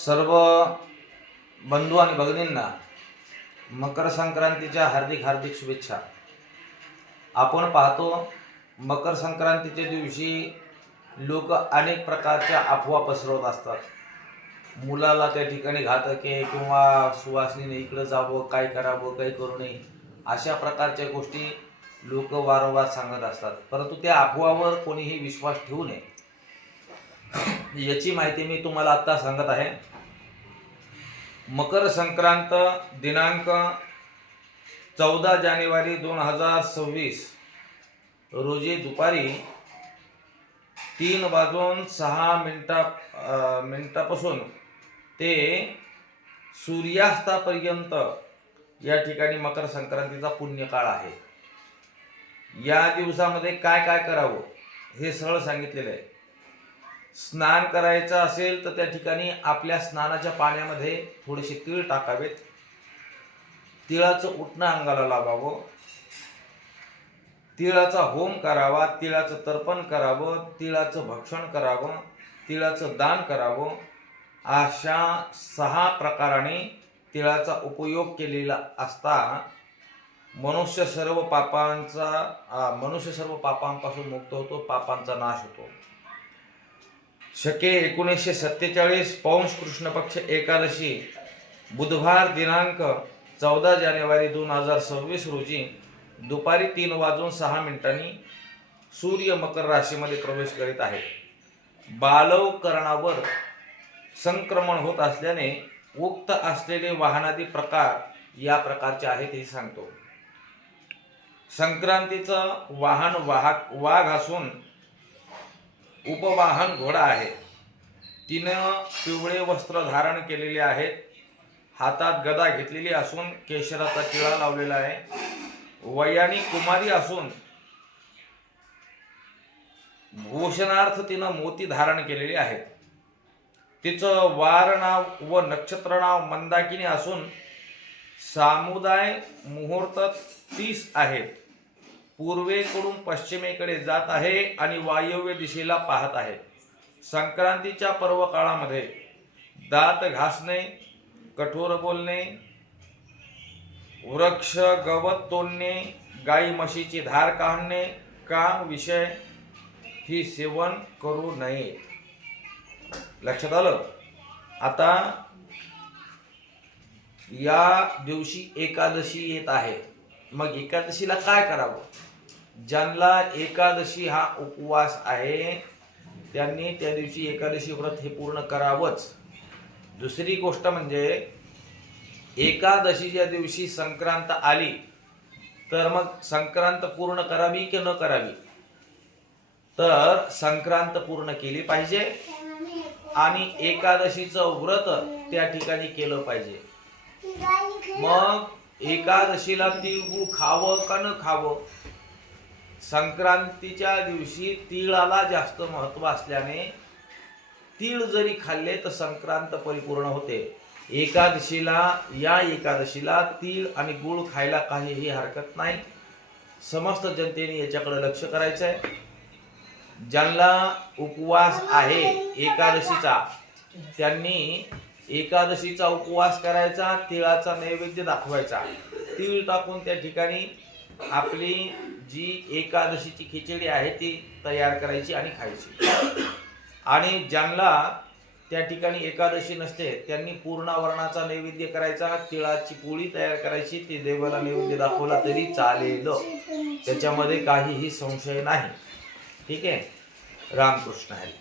सर्व बंधू आणि भगिनींना मकर संक्रांतीच्या हार्दिक हार्दिक शुभेच्छा. आपण पाहतो मकर संक्रांतीच्या दिवशी लोक अनेक प्रकारच्या अफवा पसरवत असतात. मुलाला त्या ठिकाणी घातके किंवा सुवासिनीने इकडं जावं, काय करावं, काही करू नये, अशा प्रकारच्या गोष्टी लोक वारंवार सांगत असतात. परंतु त्या अफवावर कोणीही विश्वास ठेवू नये याची माहिती मी तुम्हाला आत्ता सांगत आहे. मकर संक्रांत दिनांक 14 जानेवारी 2026 रोजी दुपारी 3:06 ते सूर्यास्तापर्यंत या ठिकाणी मकर संक्रांतीचा पुण्यकाळ आहे. या दिवसामध्ये काय काय करावं हे सरळ सांगितलेलं आहे. स्नान करायचं असेल तर त्या ठिकाणी आपल्या स्नानाच्या पाण्यामध्ये थोडेसे तीळ टाकावेत. तिळाचं उटणं अंगाला लावावं, तिळाचा होम करावा, तिळाचं तर्पण करावं, तिळाचं भक्षण करावं, तिळाचं दान करावं. अशा 6 प्रकाराने तिळाचा उपयोग केलेला असता मनुष्य सर्व पापांपासून मुक्त होतो, पापांचा नाश होतो. शके 1947 पौष कृष्ण पक्ष एकादशी बुधवार दिनांक 14 जानेवारी 2026 रोजी दुपारी 3:06 सूर्य मकर राशीमध्ये प्रवेश करीत आहे. बालवकरणावर संक्रमण होत असल्याने उक्त असलेले वाहनादी प्रकार या प्रकारचे आहेत हे सांगतो. संक्रांतीचं वाहन वाघ असून उपवाहन घोडा आहे. तिनं पिवळे वस्त्र धारण केलेले आहेत. हातात गदा घेतलेली असून केशराचा टिळा लावलेला आहे. वयाने कुमारी असून भूषणार्थ तिनं मोती धारण केलेले आहेत. तिचं वार नाव व नक्षत्र नाव मंदाकिनी असून सामुदाय मुहूर्त 30 आहेत. पूर्वेकडून पश्चिमेकडे जात आहे आणि वायव्य दिशेला पाहत आहे. संक्रांतीच्या पर्व काळामध्ये दात घासणे, कठोर बोलणे, वृक्ष गवत तोडणे, गाई म्हशीची धार काढणे, काम विषय ही सेवन करू नये. लक्षात आलं. आता या दिवशी एकादशी येत आहे. मग एकादशीला काय करावं? ज्यांना एकादशी हा उपवास आहे त्यांनी त्या दिवशी एकादशी व्रत हे पूर्ण करावंच. दुसरी गोष्ट म्हणजे एकादशीच्या दिवशी संक्रांत आली तर मग संक्रांत पूर्ण करावी की न करावी? तर संक्रांत पूर्ण केली पाहिजे आणि एकादशीचं व्रत त्या ठिकाणी केलं पाहिजे. मग एकादशीला तिळगुळ खावं का न खावं? संक्रांतीच्या दिवशी तिळाला जास्त महत्व असल्याने तीळ जरी खाल्ले तर संक्रांत परिपूर्ण होते. या एकादशीला तीळ आणि गुळ खायला काहीही हरकत नाही. समस्त जनतेने याच्याकडे लक्ष करायचं आहे. ज्यांना उपवास आहे एकादशीचा त्यांनी एकादशीचा उपवास करायचा, तिळाचा नैवेद्य दाखवायचा. तीळ टाकून त्या ठिकाणी आपली जी एकादशीची खिचडी आहे ती तयार करायची आणि खायची. आणि ज्यांना त्या ठिकाणी एकादशी नसते त्यांनी पूर्णावरणाचा नैवेद्य करायचा, तिळाची पोळी तयार करायची, ती देवाला नैवेद्य दाखवला तरी चालेल. त्याच्यामध्ये काहीही संशय नाही. ठीक आहे. रामकृष्ण हरी.